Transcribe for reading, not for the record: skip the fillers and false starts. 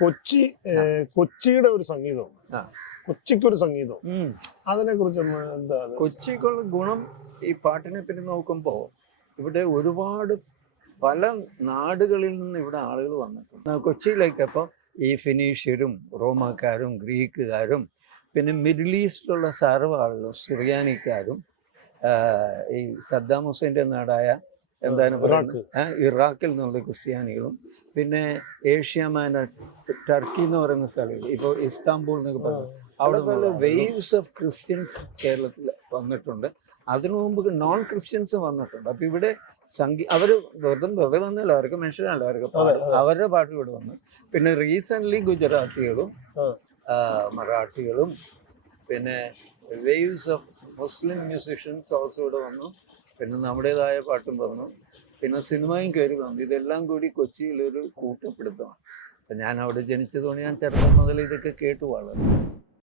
കൊച്ചിയുടെ ഒരു സംഗീതം, ആ കൊച്ചിക്കൊരു സംഗീതം, അതിനെ കുറിച്ച് എന്താ? കൊച്ചിക്കുള്ള ഗുണം ഈ പാട്ടിനെ പറ്റി നോക്കുമ്പോൾ ഇവിടെ ഒരുപാട് പല നാടുകളിൽ നിന്ന് ഇവിടെ ആളുകൾ വന്നിട്ടുണ്ട് കൊച്ചിയിലേക്ക്. അപ്പോൾ ഈ ഫിനീഷ്യരും റോമാക്കാരും ഗ്രീക്കുകാരും പിന്നെ മിഡിൽ ഈസ്റ്റിലുള്ള സർവ്വ ആളുകളും സുറിയാനിക്കാരും ഈ സദ്ദാം ഹുസൈൻ്റെ നാടായ എന്താണ് പറയുന്നത് ഇറാഖിൽ നിന്നുള്ള ക്രിസ്ത്യാനികളും പിന്നെ ഏഷ്യ മൈനർ ടർക്കി എന്ന് പറയുന്ന സ്ഥലങ്ങൾ ഇപ്പോൾ ഇസ്താംബൂൾ എന്നൊക്കെ പറഞ്ഞു അവിടെ പല വേവ്സ് ഓഫ് ക്രിസ്ത്യൻസ് കേരളത്തിൽ വന്നിട്ടുണ്ട്. അതിനു മുമ്പ് നോൺ ക്രിസ്ത്യൻസ് വന്നിട്ടുണ്ട്. അപ്പം ഇവിടെ അവർ വെറുതെ വന്നല്ലോ, അവർക്ക് മനുഷ്യരല്ല, അവർക്ക് അവരുടെ പാട്ട് ഇവിടെ വന്നു. പിന്നെ റീസെൻ്റ്ലി ഗുജറാത്തികളും മറാഠികളും പിന്നെ waves of Muslim musicians also ഇവിടെ വന്നു. പിന്നെ നമ്മുടേതായ പാട്ടും വന്നു. പിന്നെ സിനിമയും കയറി വന്നു. ഇതെല്ലാം കൂടി കൊച്ചിയിലൊരു കൂട്ടപ്പെടുത്തമാണ്. അപ്പം ഞാൻ അവിടെ ജനിച്ചതുകൊണ്ട് ഞാൻ ചെറുപ്പം മുതൽ ഇതൊക്കെ കേട്ടു വളർന്നു.